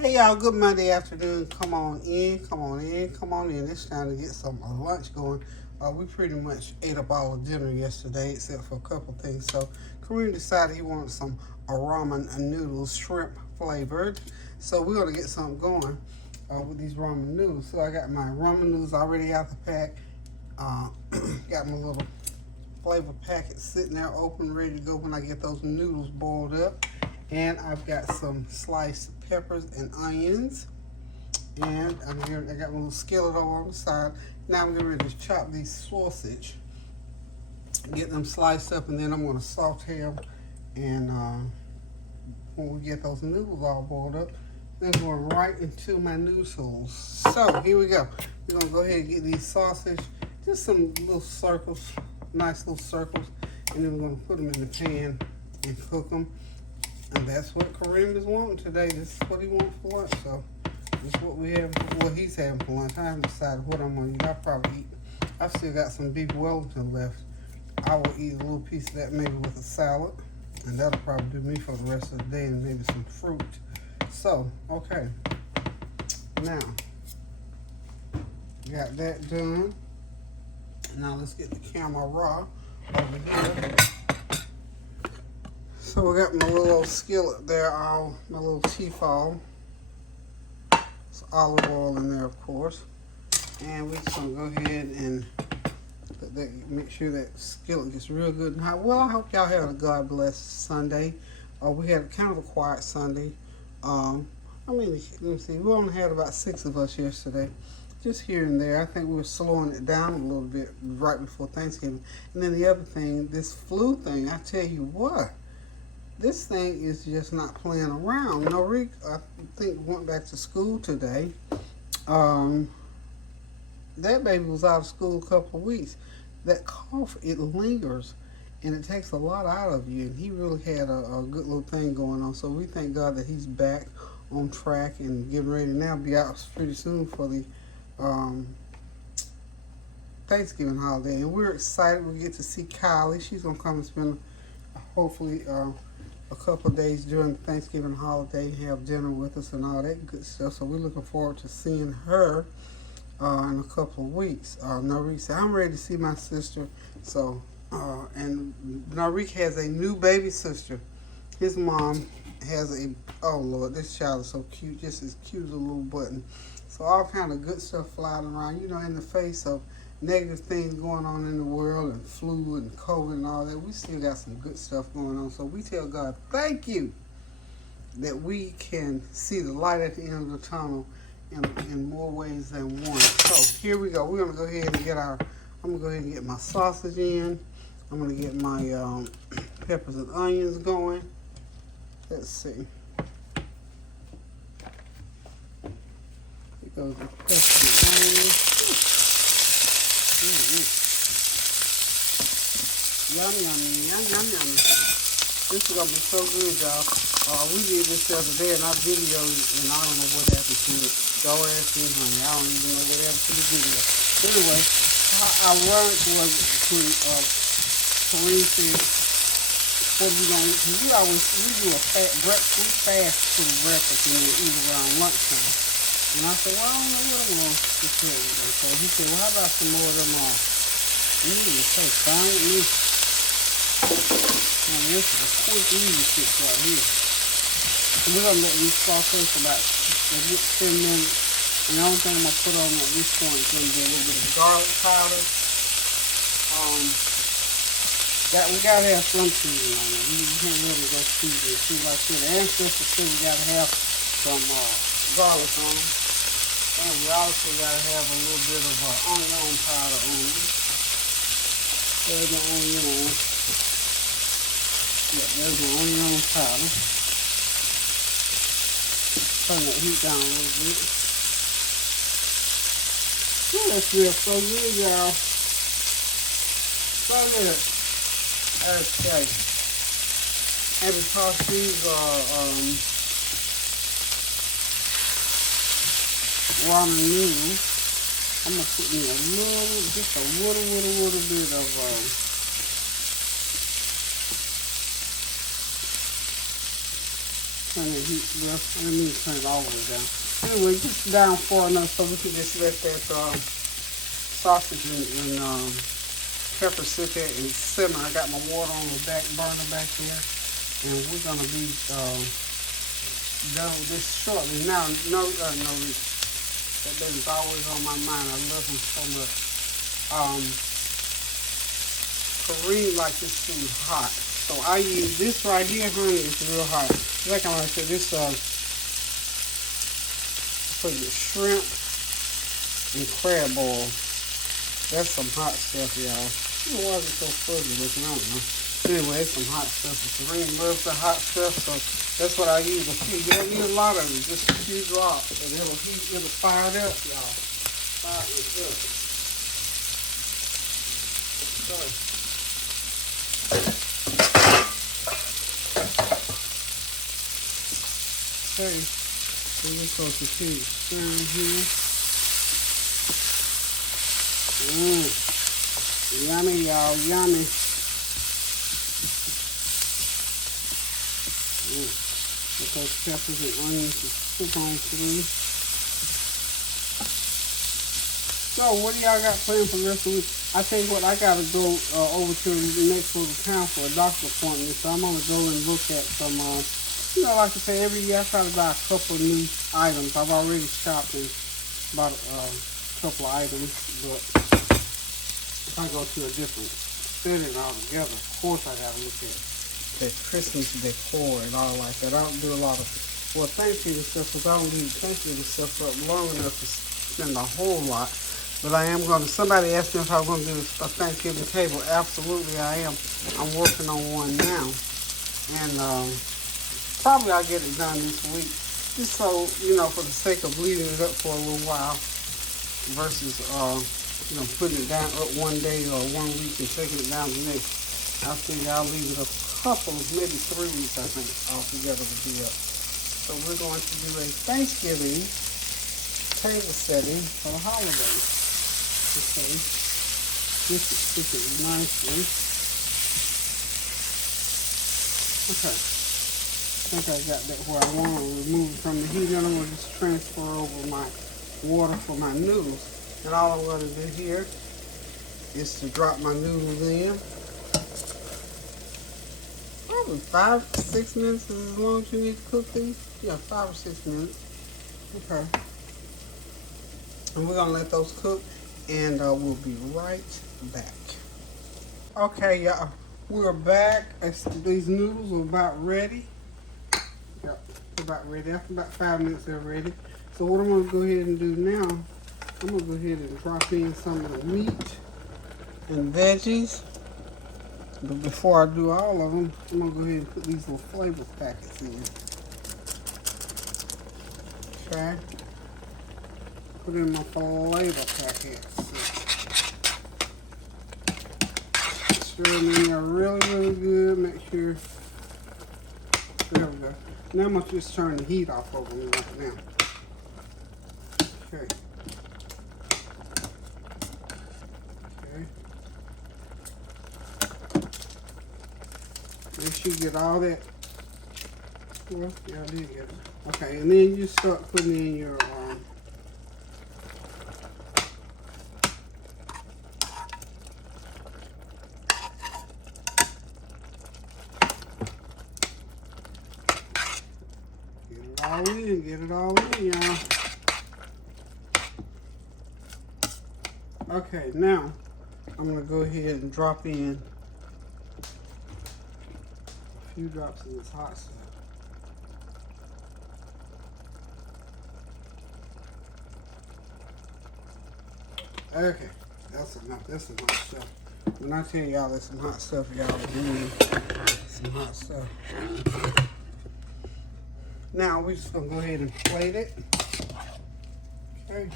Hey y'all, good Monday afternoon. Come on in, come on in, come on in. It's time to get some lunch going. We pretty much ate up all of dinner yesterday except for a couple things. So Kareem decided he wanted some ramen noodles, shrimp flavored. So we're gonna get something going with these ramen noodles. So I got my ramen noodles already out the pack. Got my little flavor packet sitting there open, ready to go when I get those noodles boiled up. And I've got some sliced peppers and onions. And I got my little skillet over on the side. Now I'm getting ready to chop these sausage, get them sliced up, and then I'm going to saute them. And when we get those noodles all boiled up, then going right into my noodles. So here we go. We're going to go ahead and get these sausage, just some little circles, nice little circles, and then we're going to put them in the pan and cook them. And that's what Kareem is wanting today. This is what he wants for lunch. So this is what we have. What he's having for lunch. I haven't decided what I'm going to eat. I'll probably eat. I've still got some beef Wellington left. I will eat a little piece of that maybe with a salad, and that'll probably do me for the rest of the day, and maybe some fruit. So okay. Now got that done. Now let's get the camera raw over here. So we got my little old skillet there, my little Tefal. It's olive oil in there, of course. And we're just gonna go ahead and make sure that skillet gets real good and hot. Well, I hope y'all had a God bless Sunday. We had kind of a quiet Sunday. Let me see, we only had about 6 of us yesterday. Just here and there. I think we were slowing it down a little bit right before Thanksgiving. And then the other thing, this flu thing, I tell you what. This thing is just not playing around. Norik, I think, went back to school today. That baby was out of school a couple of weeks. That cough, it lingers, and it takes a lot out of you. And he really had a good little thing going on. So we thank God that he's back on track and getting ready now to be out pretty soon for the Thanksgiving holiday. And we're excited. We get to see Kylie. She's going to come and spend, hopefully, a couple of days during the Thanksgiving holiday, have dinner with us and all that good stuff. So we're looking forward to seeing her in a couple of weeks. Norik said, I'm ready to see my sister. So, and Norik has a new baby sister. His mom has oh Lord, this child is so cute, just as cute as a little button. So all kind of good stuff flying around, in the face of negative things going on in the world and flu and COVID and all that. We still got some good stuff going on. So we tell God, thank you that we can see the light at the end of the tunnel in more ways than one. So here we go. We're going to go ahead and I'm going to go ahead and get my sausage in. I'm going to get my peppers and onions going. Let's see. Here goes the peppers and onions. Yum, yum, yum, yum, yum. This is going to be so good, y'all. We did this the other day in our video, and I don't know what happened to it. Go ask me, honey. I don't even know what happened to the video. But anyway, I learned was when Kareem said, what are we going to eat? Because we do a breakfast, we fast for the breakfast, and we eat around lunchtime. And I said, well, I don't know what I'm going to prepare today. So he said, well, how about some more of them so fine with me. Now, this is a quick, easy fix right here. So we're going to let these saute for about 10 minutes. And the only thing I'm going to put on at this point is going to be a little bit of garlic powder. We got to have some seasoning on it. You can't really go season like that. And ancestors say we got to have some garlic on them. And we also got to have a little bit of onion powder on it. There's the onion. Yeah, there's the onion powder. Turn that heat down a little bit. Ooh, that smells so good, y'all. So good. Okay. And because these are ramen noodles, I'm going to put in just a little bit of turn that heat well. I didn't mean to turn it all the way down. Anyway, just down far enough so we can just let that sausage and pepper sit there and simmer. I got my water on the back burner back there, and we're gonna be done with this shortly. Now, no, that baby's always on my mind. I love him so much. Kareem likes his food hot, so I use this right here, honey. It's real hot. Like I said, this for your shrimp and crab oil. That's some hot stuff, y'all. Why is it so fuzzy looking? I don't know. Anyway, it's some hot stuff. Kareem loves the hot stuff, so that's what I use. A few. You don't need a lot of it, just a few drops, and it'll fire it up, y'all. Fire it up. Sorry. Okay, so we're supposed to keep stirring here. Yummy, y'all, yummy. Let those peppers and onions just cook on through. So, what do y'all got planned for the rest of the week? I tell you what, I gotta go over to the next little town for a doctor appointment, so I'm gonna go and look at some, like I say, every year I try to buy a couple of new items. I've already shopped and bought a couple of items, but if I go to a different setting altogether, of course I gotta look at the Christmas decor and all like that. I don't do a lot of, Thanksgiving stuff, because I don't leave Thanksgiving stuff up long enough to spend a whole lot. But I am going to, somebody asked me if I was going to do a Thanksgiving table. Absolutely I am. I'm working on one now. And probably I'll get it done this week. Just so, for the sake of leaving it up for a little while versus, putting it down up one day or 1 week and taking it down the next. I think I'll leave it a couple, maybe 3 weeks, I think, altogether to be up. So we're going to do a Thanksgiving table setting for the holidays. Okay, this is sticking nicely. Okay, I think I got that where I want to remove it from the heat. Then I'm going to just transfer over my water for my noodles. And all I'm going to do here is to drop my noodles in. Probably 5 to 6 minutes is as long as you need to cook these. Yeah, 5 or 6 minutes. Okay. And we're going to let those cook. And we'll be right back. Okay, y'all, we're back. These noodles are about ready. Yep, about ready. After about 5 minutes, they're ready. So what I'm going to go ahead and do now, I'm going to go ahead and drop in some of the meat and veggies. But before I do all of them, I'm going to go ahead and put these little flavor packets in. Okay. Put in my flavor packets. Stir them in there really, really good. Make sure. There we go. Now I'm going to just turn the heat off over them right now. Okay. Make sure you get all that. Well, yeah, I did get it. Okay, and then you start putting in your get it all in, y'all. Okay, now I'm gonna go ahead and drop in a few drops of this hot stuff. Okay, that's enough. That's some hot stuff. When I tell y'all there's some hot stuff, y'all need some hot stuff. Now we're just gonna go ahead and plate it. Okay.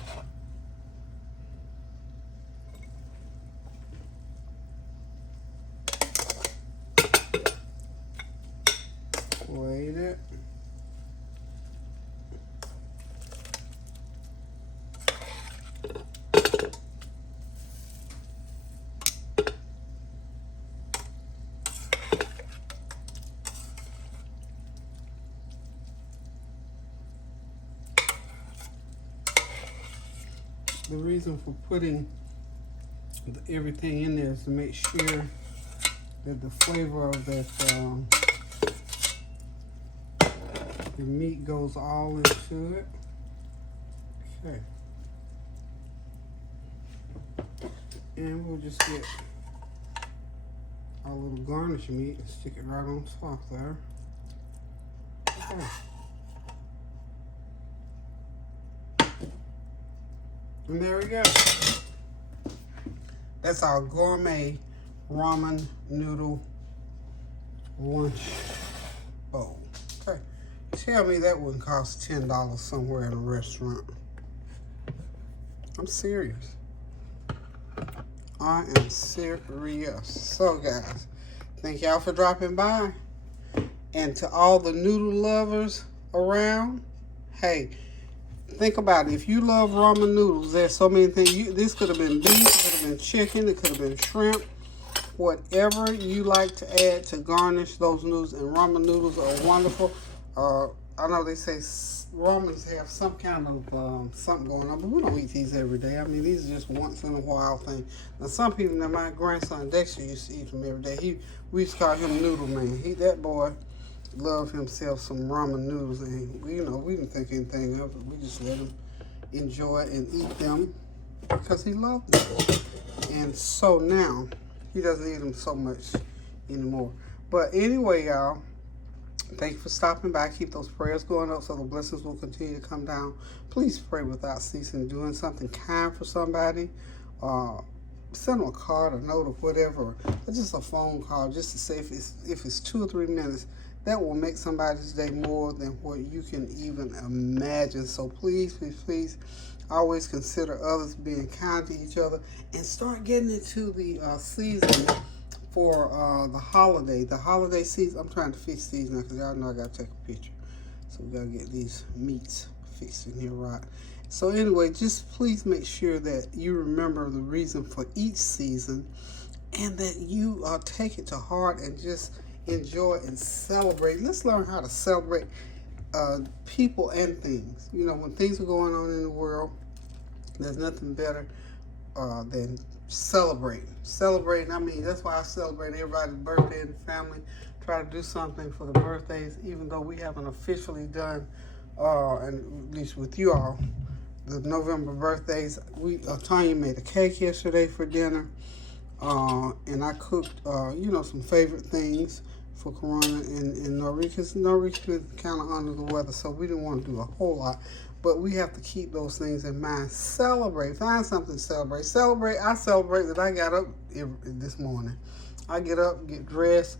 Plate it. The reason for putting everything in there is to make sure that the flavor of that the meat goes all into it. Okay. And we'll just get our little garnish meat and stick it right on top there. Okay. And there we go. That's our gourmet ramen noodle lunch bowl. Okay. Tell me that wouldn't cost $10 somewhere in a restaurant. I'm serious. I am serious. So guys, thank y'all for dropping by. And to all the noodle lovers around, hey, think about it. If you love ramen noodles, there's so many things. This could have been beef, it could have been chicken, it could have been shrimp. Whatever you like to add to garnish those noodles, and ramen noodles are wonderful. I know they say ramens have some kind of something going on, but we don't eat these every day. I mean, these are just once in a while thing. Now, some people, now my grandson Dexter used to eat them every day. We used to call him Noodle Man. That boy loved himself some ramen noodles, and we didn't think anything of it. We just let him enjoy and eat them because he loved them. And so now he doesn't eat them so much anymore. But anyway, y'all, thank you for stopping by. Keep those prayers going up so the blessings will continue to come down. Please pray without ceasing. Doing something kind for somebody. Send them a card, a note, or whatever. Or just a phone call just to say if it's 2 or 3 minutes. That will make somebody's day more than what you can even imagine. So please, please, please, always consider others, being kind to each other, and start getting into the season for the holiday season. I'm trying to fix these now because y'all know I got to take a picture. So we got to get these meats fixed in here right. So anyway, just please make sure that you remember the reason for each season and that you take it to heart and just enjoy and celebrate. Let's learn how to celebrate people and things. You know, when things are going on in the world, there's nothing better than celebrating. I mean, that's why I celebrate everybody's birthday in the family. Try to do something for the birthdays, even though we haven't officially done, and at least with you all, the November birthdays. Tanya made a cake yesterday for dinner, and I cooked, some favorite things for Corona and Norika, because Norika's been kind of under the weather, so we didn't want to do a whole lot. But we have to keep those things in mind. Celebrate. Find something to celebrate. I celebrate that I got up this morning. I get up, get dressed,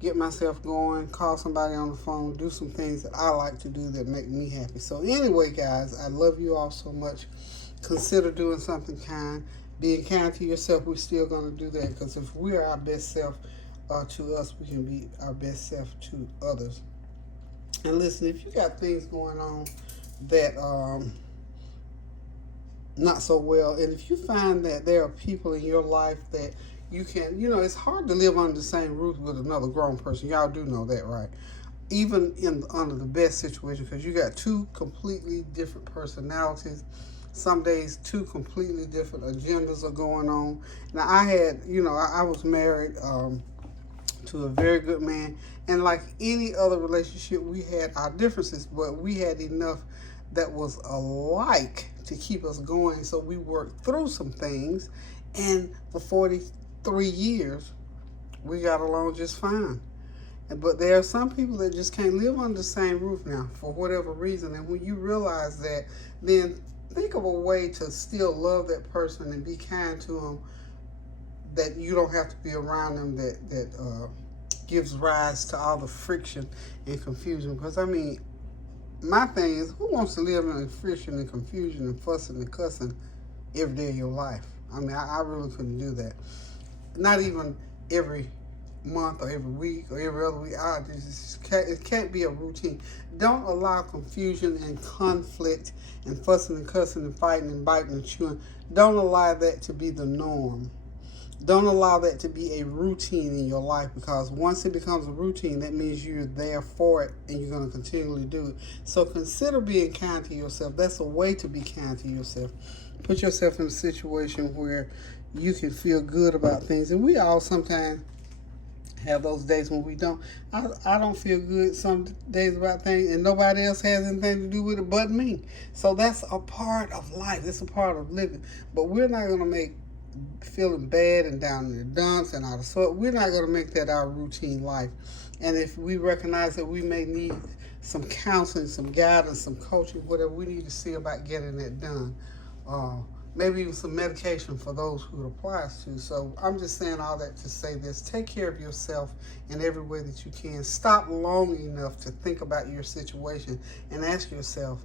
get myself going, call somebody on the phone, do some things that I like to do that make me happy. So anyway, guys, I love you all so much. Consider doing something kind. Being kind to yourself, we're still going to do that, because if we are our best self to us, we can be our best self to others. And listen, if you got things going on that not so well, and if you find that there are people in your life that you can, it's hard to live under the same roof with another grown person. Y'all do know that, right? Even under the best situation, because you got two completely different personalities. Some days, two completely different agendas are going on. Now, I had, I was married to a very good man, and like any other relationship, we had our differences, but we had enough that was alike to keep us going. So we worked through some things, and for 43 years, we got along just fine. But there are some people that just can't live under the same roof now for whatever reason. And when you realize that, then think of a way to still love that person and be kind to them, that you don't have to be around them, that gives rise to all the friction and confusion. Because, I mean, my thing is, who wants to live in friction and confusion and fussing and cussing every day of your life? I mean, I really couldn't do that. Not even every month or every week or every other week. It can't be a routine. Don't allow confusion and conflict and fussing and cussing and fighting and biting and chewing. Don't allow that to be the norm. Don't allow that to be a routine in your life, because once it becomes a routine, that means you're there for it and you're going to continually do it. So consider being kind to yourself. That's a way to be kind to yourself. Put yourself in a situation where you can feel good about things. And we all sometimes have those days when we don't. I don't feel good some days about things, and nobody else has anything to do with it but me. So that's a part of life. It's a part of living. But we're not going to make feeling bad and down in the dumps and out of sort. We're not going to make that our routine life. And if we recognize that we may need some counseling, some guidance, some coaching, whatever, we need to see about getting that done. Maybe even some medication for those who it applies to. So I'm just saying all that to say this. Take care of yourself in every way that you can. Stop long enough to think about your situation and ask yourself,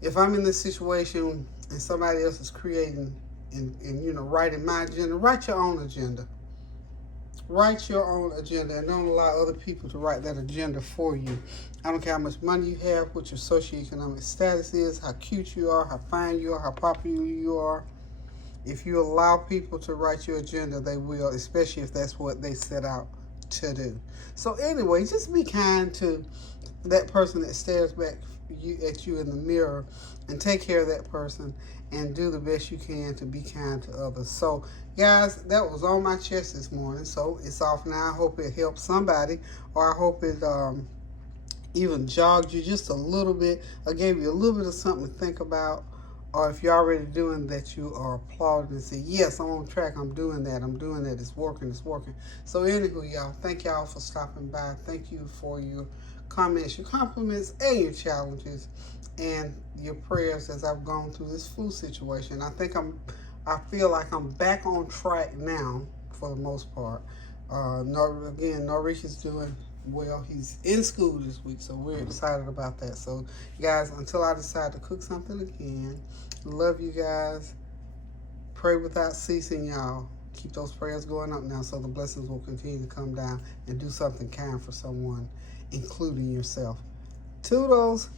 if I'm in this situation and somebody else is creating and writing my agenda, write your own agenda. Write your own agenda and don't allow other people to write that agenda for you. I don't care how much money you have, what your socioeconomic status is, how cute you are, how fine you are, how popular you are. If you allow people to write your agenda, they will, especially if that's what they set out to do. So anyway, just be kind to that person that stares back at you in the mirror, and take care of that person and do the best you can to be kind to others. So guys, that was on my chest this morning, so it's off now. I hope it helped somebody, or I hope it even jogged you just a little bit, or gave you a little bit of something to think about. Or if you're already doing that, you are applauding and say, yes, I'm on track, I'm doing that, it's working, it's working. So anywho, y'all, thank y'all for stopping by. Thank you for your comments, your compliments, and your challenges, and your prayers as I've gone through this flu situation. I feel like I'm back on track now for the most part. Norrish is doing well. He's in school this week, so we're excited about that. So guys, until I decide to cook something again, love you guys. Pray without ceasing, y'all. Keep those prayers going up now so the blessings will continue to come down, and do something kind for someone, including yourself. Toodles.